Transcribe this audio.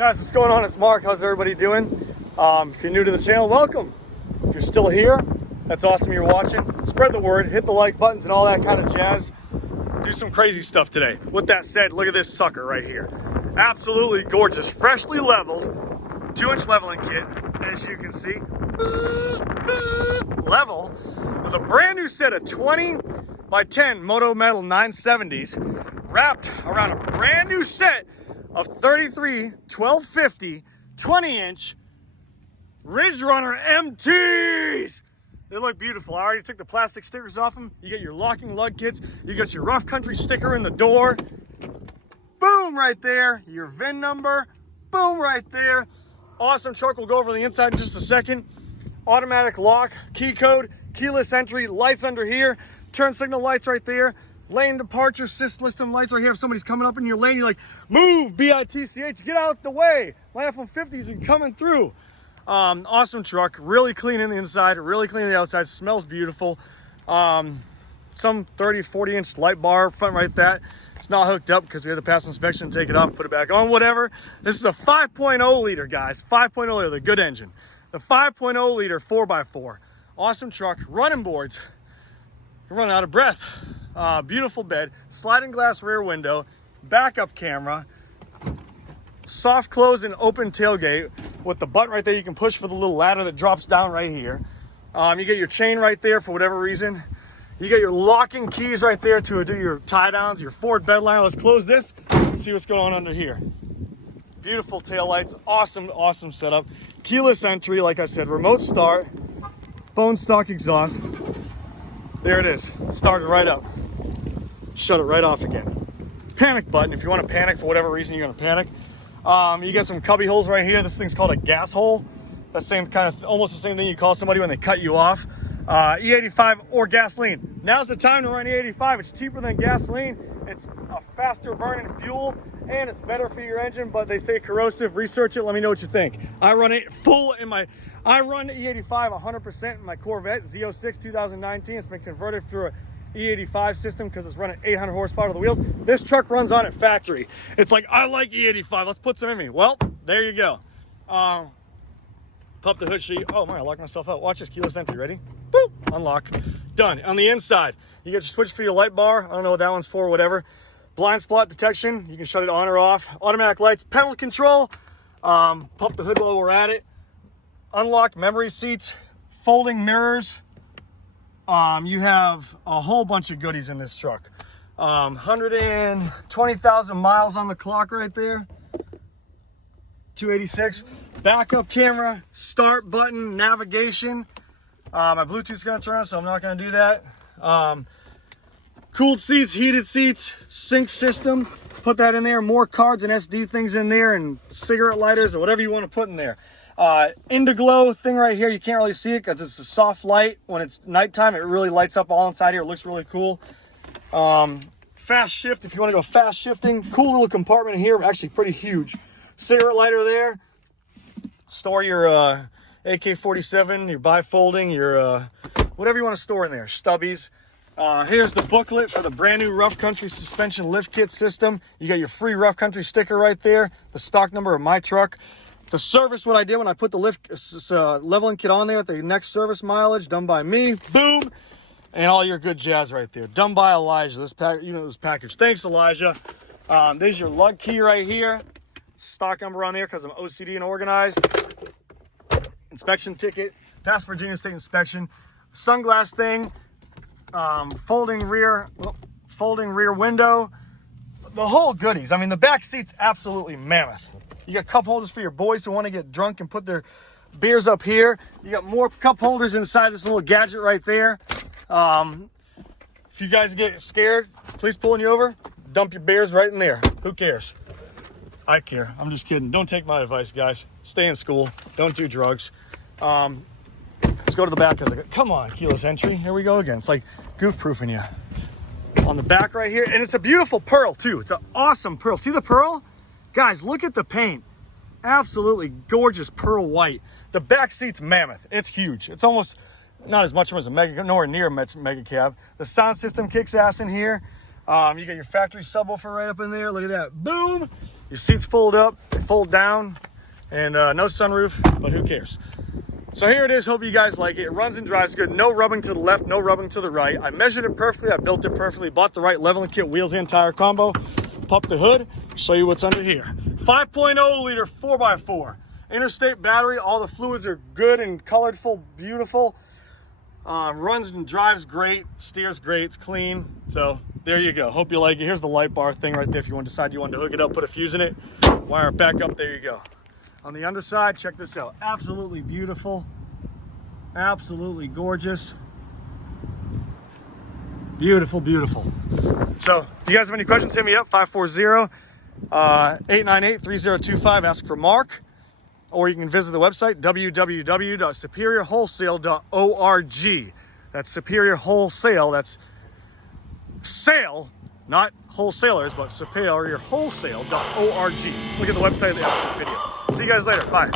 Guys, what's going on? It's Mark. How's everybody doing? If you're new to the channel, welcome. If you're still here, that's awesome you're watching. Spread the word, hit the like buttons and all that kind of jazz. Do some crazy stuff today. With that said, look at this sucker right here. Absolutely gorgeous, freshly leveled, 2-inch leveling kit, as you can see. Level with a brand new set of 20 by 10 Moto metal 970s wrapped around a brand new set of 33 1250 20-inch Ridge Runner MTs. They look beautiful. I already took the plastic stickers off them. You get your locking lug kits. You got your rough country sticker in the door. Boom, right there. Your VIN number. Boom, right there. Awesome truck. We'll go over the inside in just a second. Automatic lock, key code, keyless entry, lights under here, turn signal lights right there. Lane departure system lights right here. If somebody's coming up in your lane, you're like, move, B-I-T-C-H, get out the way. My F-150s are coming through. Awesome truck, really clean in the inside, really clean in the outside, smells beautiful. Some 30, 40-inch light bar front right that. It's not hooked up because we had to pass inspection, take it off, put it back on, whatever. This is a 5.0 liter, guys, 5.0 liter, the good engine. The 5.0 liter 4x4. Awesome truck, running boards. You're running out of breath. Beautiful bed, sliding glass rear window, backup camera, soft close and open tailgate with the button right there you can push for the little ladder that drops down right here. You get your chain right there for whatever reason. You get your locking keys right there to do your tie downs, your Ford bed liner. Let's close this, see what's going on under here. Beautiful taillights, awesome setup. Keyless entry, like I said, remote start, bone stock exhaust. There it is, started right up. Shut it right off again. Panic button, if you want to panic for whatever reason you're going to panic. You got some cubby holes right here. This thing's called a gas hole. That's same kind of, almost the same thing you call somebody when they cut you off. E85 or gasoline. Now's the time to run E85. It's cheaper than gasoline. It's a faster burning fuel and it's better for your engine, but they say corrosive. Research it, let me know what you think. I run it full in my, I run E85 100% in my Corvette Z06 2019. It's been converted through a E85 system because it's running 800 horsepower to the wheels. This truck runs on it factory. It's like, I like E85, let's put some in me. Well, there you go. Pop the hood sheet. Oh my, I locked myself out. Watch this, keyless entry, ready? Boop, unlock, done. On the inside, you get your switch for your light bar. I don't know what that one's for, whatever. Blind spot detection, you can shut it on or off. Automatic lights, pedal control. Pop the hood while we're at it. Unlocked memory seats, folding mirrors. You have a whole bunch of goodies in this truck. 120,000 miles on the clock right there. 286. Backup camera, start button, navigation. My Bluetooth's gonna turn on, so I'm not gonna do that. Cooled seats, heated seats, sync system. Put that in there. More cards and SD things in there, and cigarette lighters or whatever you want to put in there. Indiglow thing right here, you can't really see it because it's a soft light. When it's nighttime, it really lights up all inside here. It looks really cool. Fast shift, if you want to go fast shifting. Cool little compartment in here, actually pretty huge. Cigarette lighter there. Store your AK-47, your bifolding, your whatever you want to store in there. Stubbies. Here's the booklet for the brand new Rough Country suspension lift kit system. You got your free Rough Country sticker right there. The stock number of my truck. The service, what I did when I put the leveling kit on there, the next service mileage done by me, boom, and all your good jazz right there. Done by Elijah. This package. Thanks, Elijah. There's your lug key right here. Stock number on there because I'm OCD and organized. Inspection ticket. Pass Virginia State inspection. Sunglass thing. Folding rear window. The whole goodies. I mean, the back seat's absolutely mammoth. You got cup holders for your boys who want to get drunk and put their beers up here. You got more cup holders inside this little gadget right there. If you guys get scared, police pulling you over, dump your beers right in there. Who cares? I care. I'm just kidding. Don't take my advice, guys. Stay in school. Don't do drugs. Let's go to the back. Come on, keyless entry. Here we go again. It's like goof-proofing you. On the back right here. And it's a beautiful pearl, too. It's an awesome pearl. See the pearl? Guys, look at the paint. Absolutely gorgeous pearl white. The back seat's mammoth. It's huge. It's almost not as much as a mega, nowhere near a mega cab. The sound system kicks ass in here. You got your factory subwoofer right up in there. Look at that. Boom. Your seats fold up, fold down, and no sunroof, but who cares? So here it is. Hope you guys like it. It runs and drives good. No rubbing to the left, no rubbing to the right. I measured it perfectly. I built it perfectly. Bought the right leveling kit, wheels and tire combo. Pop the hood, show you what's under here. 5.0 liter 4x4. Interstate battery. All the fluids are good and colorful, beautiful. Runs and drives great. Steers great. It's clean. So there you go. Hope you like it. Here's the light bar thing right there. If you want to decide you want to hook it up, put a fuse in it, wire it back up. There you go. On the underside, check this out. Absolutely beautiful. Absolutely gorgeous. Beautiful, beautiful. So if you guys have any questions, hit me up, 540-898-3025. Ask for Mark. Or you can visit the website, www.superiorwholesale.org. That's Superior Wholesale. That's sale, not wholesalers, but superiorwholesale.org. Look at the website at the end of this video. See you guys later. Bye.